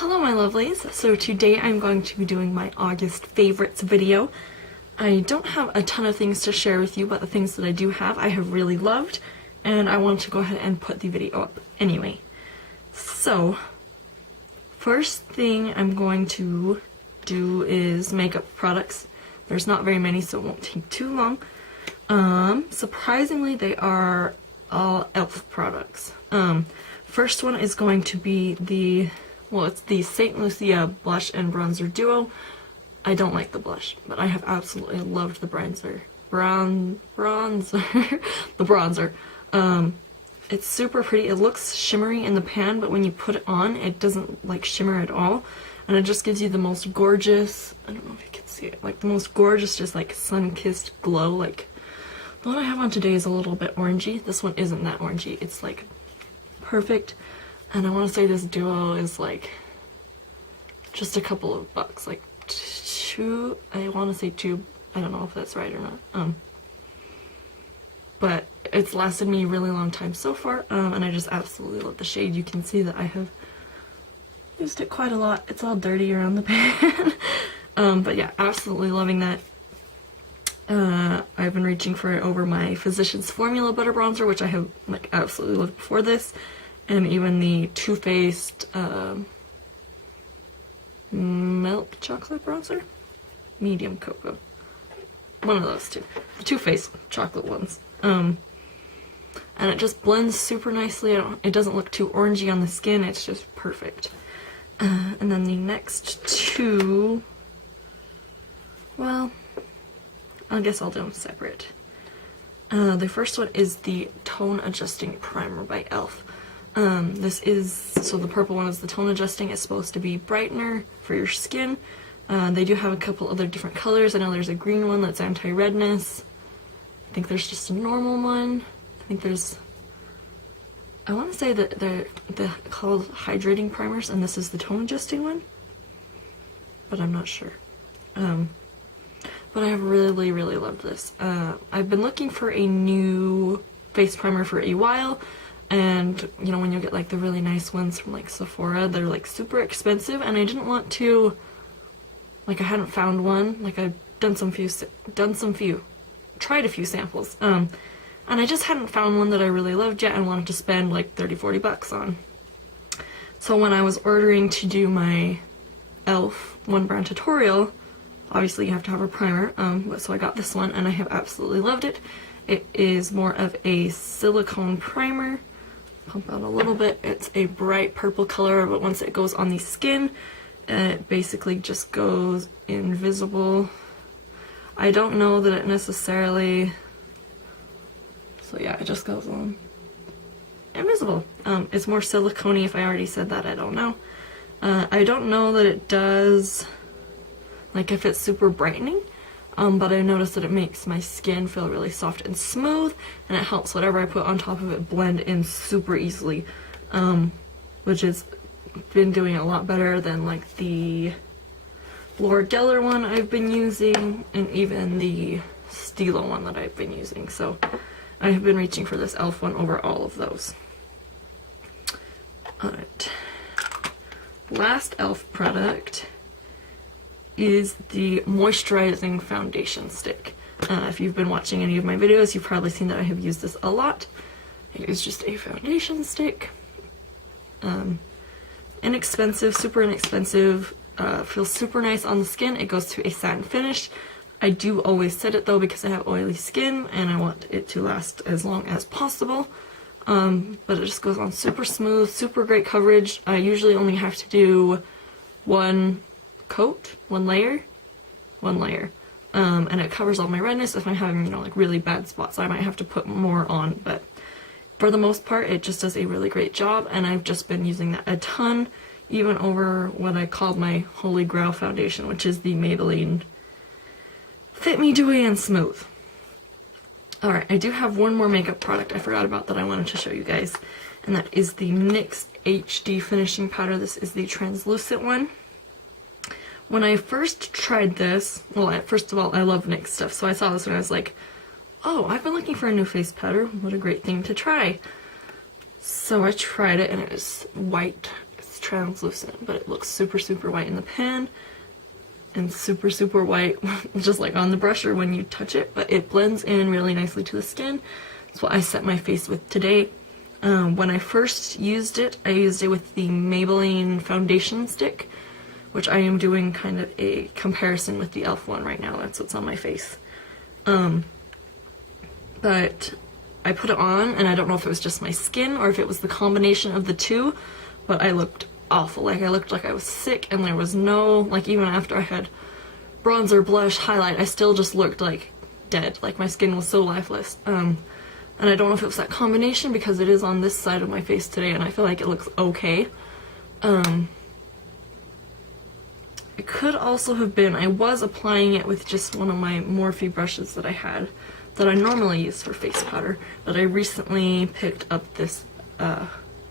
Hello my lovelies, so today I'm going to be doing my August favorites video. I don't have a ton of things to share with you, but the things that I do have I have really loved, and I wanted to go ahead and put the video up anyway. So, first thing I'm going to do is makeup products. There's not very many, so it won't take too long. Surprisingly, they are all e.l.f. products. First one is going to be the it's the St. Lucia Blush and Bronzer Duo. I don't like the blush, but I have absolutely loved the bronzer. The bronzer. It's super pretty. It looks shimmery in the pan, but when you put it on, it doesn't like shimmer at all. And it just gives you the most gorgeous, I don't know if you can see it, like the most gorgeous, just like sun-kissed glow. Like the one I have on today is a little bit orangey. This one isn't that orangey. It's like perfect. And I want to say this duo is like just a couple of bucks, like two, I want to say two, I don't know if that's right or not, but it's lasted me a really long time so far, and I just absolutely love the shade. You can see that I have used it quite a lot. It's all dirty around the pan, but yeah, absolutely loving that. I've been reaching for it over my Physicians Formula Butter Bronzer, which I have like absolutely loved before this. And even the Too Faced milk chocolate bronzer? Medium cocoa. One of those two. The Too Faced chocolate ones. And it just blends super nicely. It doesn't look too orangey on the skin. It's just perfect. And then the next two, well, I guess I'll do them separate. The first one is the Tone Adjusting Primer by e.l.f. This is, so the purple one is the tone adjusting. It's supposed to be brightener for your skin. They do have a couple other different colors. I know there's a green one that's anti-redness. I think there's just a normal one. I think there's, I want to say that they're called hydrating primers, and this is the tone adjusting one, but I'm not sure. But I have really, really loved this. I've been looking for a new face primer for a while. And, you know, when you get, like, the really nice ones from, like, Sephora, they're, like, super expensive, and I didn't want to, like, I hadn't found one. Like, I've tried a few samples, and I just hadn't found one that I really loved yet and wanted to spend, like, 30-40 bucks on. So when I was ordering to do my e.l.f. one brand tutorial, obviously you have to have a primer, so I got this one, and I have absolutely loved it. It is more of a silicone primer. Pump out a little bit. It's a bright purple color, but once it goes on the skin, it basically just goes invisible. I don't know that it necessarily, so yeah, it just goes on invisible. It's more silicone-y. If I already said that, I don't know. I don't know that it does, like if it's super brightening. But I noticed that it makes my skin feel really soft and smooth, and it helps whatever I put on top of it blend in super easily, which has been doing a lot better than like the Laura Geller one I've been using, and even the Stilo one that I've been using. So I have been reaching for this e.l.f. one over all of those. Alright, last e.l.f. product is the Moisturizing Foundation Stick. If you've been watching any of my videos, you've probably seen that I have used this a lot. It is just a foundation stick. Inexpensive, super inexpensive, feels super nice on the skin. It goes to a satin finish. I do always set it though because I have oily skin and I want it to last as long as possible. But it just goes on super smooth, super great coverage. I usually only have to do one layer, and it covers all my redness. If I'm having, you know, like really bad spots, I might have to put more on, but for the most part it just does a really great job, and I've just been using that a ton, even over what I called my holy grail foundation, which is the Maybelline Fit Me Dewy and Smooth. Alright, I do have one more makeup product I forgot about that I wanted to show you guys, and that is the NYX HD finishing powder. This is the translucent one. When I first tried this, well, first of all, I love NYX stuff, so I saw this and I was like, oh, I've been looking for a new face powder. What a great thing to try. So I tried it, and it was white. It's translucent, but it looks super, super white in the pan and super, super white just like on the brush or when you touch it, but it blends in really nicely to the skin. That's what I set my face with today. When I first used it, I used it with the Maybelline Foundation Stick, which I am doing kind of a comparison with the e.l.f. one right now. That's what's on my face. But I put it on, and I don't know if it was just my skin or if it was the combination of the two, but I looked awful. Like, I looked like I was sick, and there was no, like, even after I had bronzer, blush, highlight, I still just looked like dead. Like, my skin was so lifeless. And I don't know if it was that combination, because it is on this side of my face today, and I feel like it looks okay. It could also have been, I was applying it with just one of my Morphe brushes that I had, that I normally use for face powder, but I recently picked up this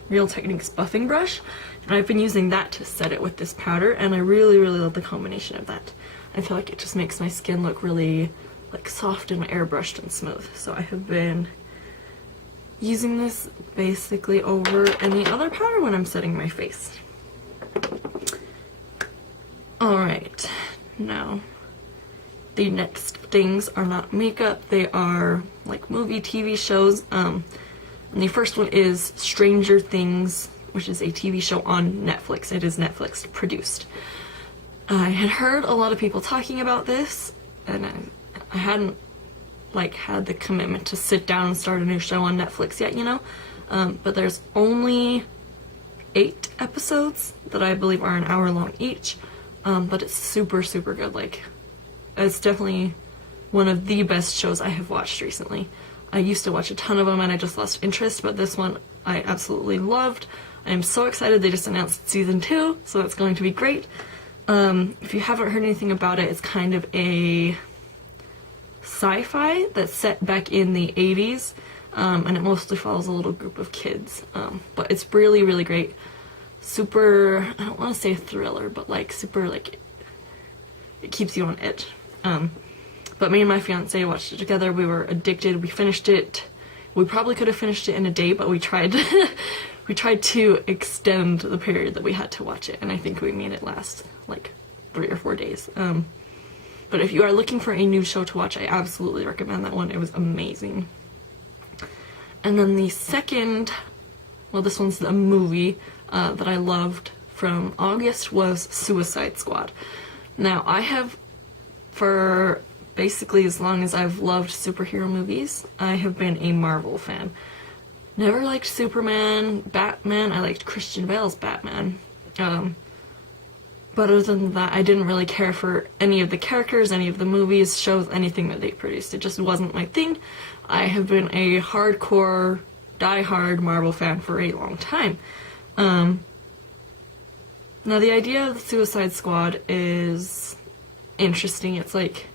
Real Techniques buffing brush, and I've been using that to set it with this powder, and I really, really love the combination of that. I feel like it just makes my skin look really, like, soft and airbrushed and smooth. So I have been using this basically over any other powder when I'm setting my face. Alright, now the next things are not makeup, they are like movie, TV shows. And the first one is Stranger Things, which is a TV show on Netflix. It is Netflix produced. I had heard a lot of people talking about this, and I hadn't like had the commitment to sit down and start a new show on Netflix yet, you know? But there's only 8 episodes that I believe are an hour long each. But it's super, super good. Like, it's definitely one of the best shows I have watched recently. I used to watch a ton of them and I just lost interest, but this one I absolutely loved. I am so excited. They just announced season 2, so that's going to be great. If you haven't heard anything about it, it's kind of a sci-fi that's set back in the 80s, and it mostly follows a little group of kids. But it's really, really great. Super, I don't want to say thriller, but like super, like, it keeps you on edge. But me and my fiance watched it together. We were addicted. We finished it. We probably could have finished it in a day, but we tried we tried to extend the period that we had to watch it, and I think we made it last like 3 or 4 days. But if you are looking for a new show to watch, I absolutely recommend that one. It was amazing. And then the second, well, this one's a movie that I loved from August, was Suicide Squad. Now, I have, for basically as long as I've loved superhero movies, I have been a Marvel fan. Never liked Superman, Batman. I liked Christian Bale's Batman. But other than that, I didn't really care for any of the characters, any of the movies, shows, anything that they produced. It just wasn't my thing. I have been a hardcore, die-hard Marvel fan for a long time. Now the idea of the Suicide Squad is interesting. It's like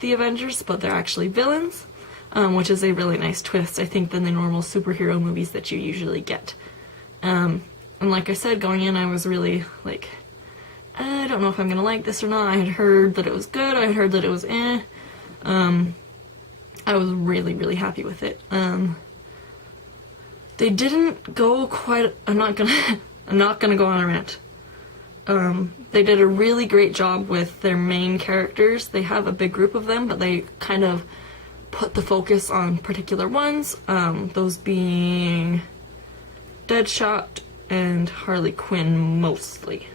the Avengers, but they're actually villains, which is a really nice twist, I think, than the normal superhero movies that you usually get. And like I said, going in, I was really like, I don't know if I'm gonna like this or not. I had heard that it was good, I had heard that it was eh. I was really, really happy with it. They didn't go quite, I'm not gonna go on a rant. They did a really great job with their main characters. They have a big group of them, but they kind of put the focus on particular ones, those being Deadshot and Harley Quinn mostly.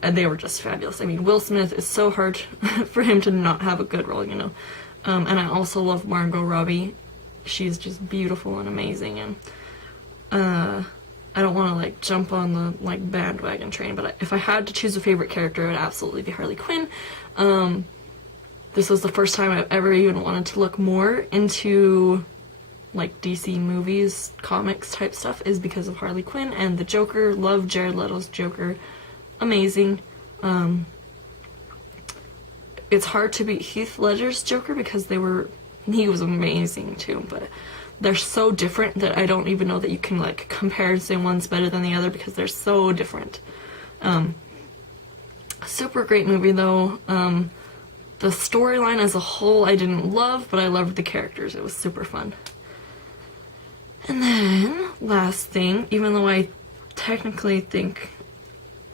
And they were just fabulous. I mean, Will Smith is so hard for him to not have a good role, you know. And I also love Margot Robbie. She's just beautiful and amazing, and I don't want to like jump on the like bandwagon train, but if I had to choose a favorite character, it would absolutely be Harley Quinn. This was the first time I've ever even wanted to look more into like DC movies, comics type stuff, is because of Harley Quinn and the Joker. Love Jared Leto's Joker. Amazing. It's hard to beat Heath Ledger's Joker because he was amazing too, but they're so different that I don't even know that you can like compare and say one's better than the other because they're so different. Super great movie though. The storyline as a whole I didn't love, but I loved the characters. It was super fun. And then, last thing, even though I technically think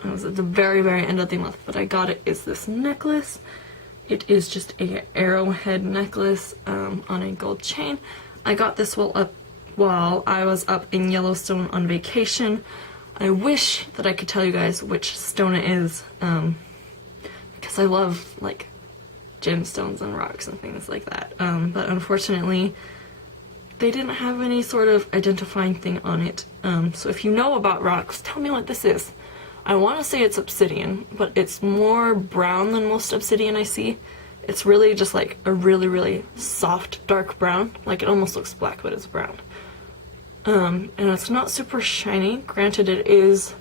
I was at the very, very end of the month, but I got it, is this necklace. It is just a Arrowhead necklace on a gold chain. I got this while I was up in Yellowstone on vacation. I wish that I could tell you guys which stone it is, because I love, like, gemstones and rocks and things like that. But unfortunately, they didn't have any sort of identifying thing on it. So if you know about rocks, tell me what this is. I want to say it's obsidian, but it's more brown than most obsidian I see. It's really just like a really, really soft, dark brown. Like, it almost looks black, but it's brown. And it's not super shiny. Granted, it is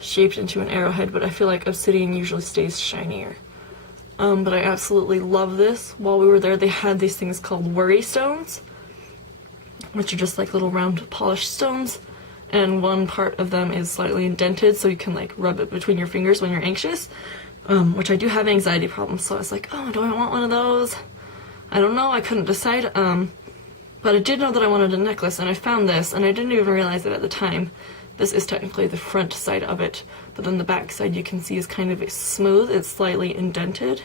shaped into an arrowhead, but I feel like obsidian usually stays shinier. But I absolutely love this. While we were there, they had these things called worry stones, which are just like little round polished stones. And one part of them is slightly indented, so you can like rub it between your fingers when you're anxious, which I do have anxiety problems, so I was like, oh, do I want one of those? I don't know, I couldn't decide, but I did know that I wanted a necklace, and I found this, and I didn't even realize it at the time. This is technically the front side of it, but then the back side you can see is kind of smooth, it's slightly indented.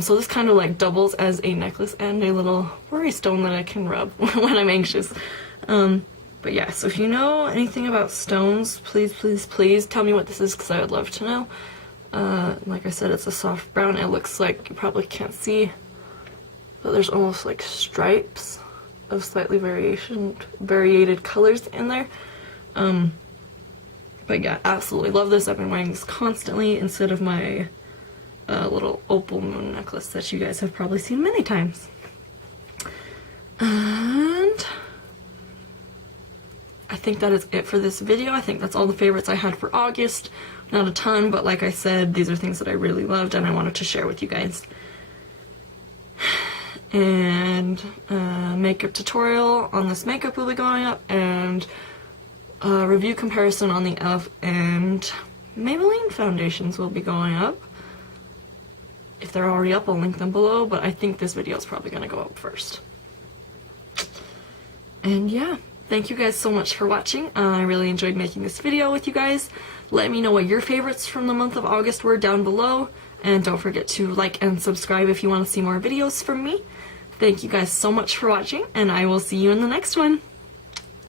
So this kind of like doubles as a necklace and a little worry stone that I can rub when I'm anxious. But yeah, so if you know anything about stones, please, please, please tell me what this is, because I would love to know. Like I said, it's a soft brown. It looks like, you probably can't see, but there's almost like stripes of slightly variated colors in there. But yeah, absolutely love this. I've been wearing this constantly instead of my little opal moon necklace that you guys have probably seen many times. And I think that is it for this video. I think that's all the favorites I had for August. Not a ton, but like I said, these are things that I really loved and I wanted to share with you guys. And makeup tutorial on this makeup will be going up, and review comparison on the e.l.f. and Maybelline foundations will be going up. If they're already up, I'll link them below, but I think this video is probably going to go up first. And yeah, thank you guys so much for watching. I really enjoyed making this video with you guys. Let me know what your favorites from the month of August were down below, and don't forget to like and subscribe if you want to see more videos from me. Thank you guys so much for watching, and I will see you in the next one.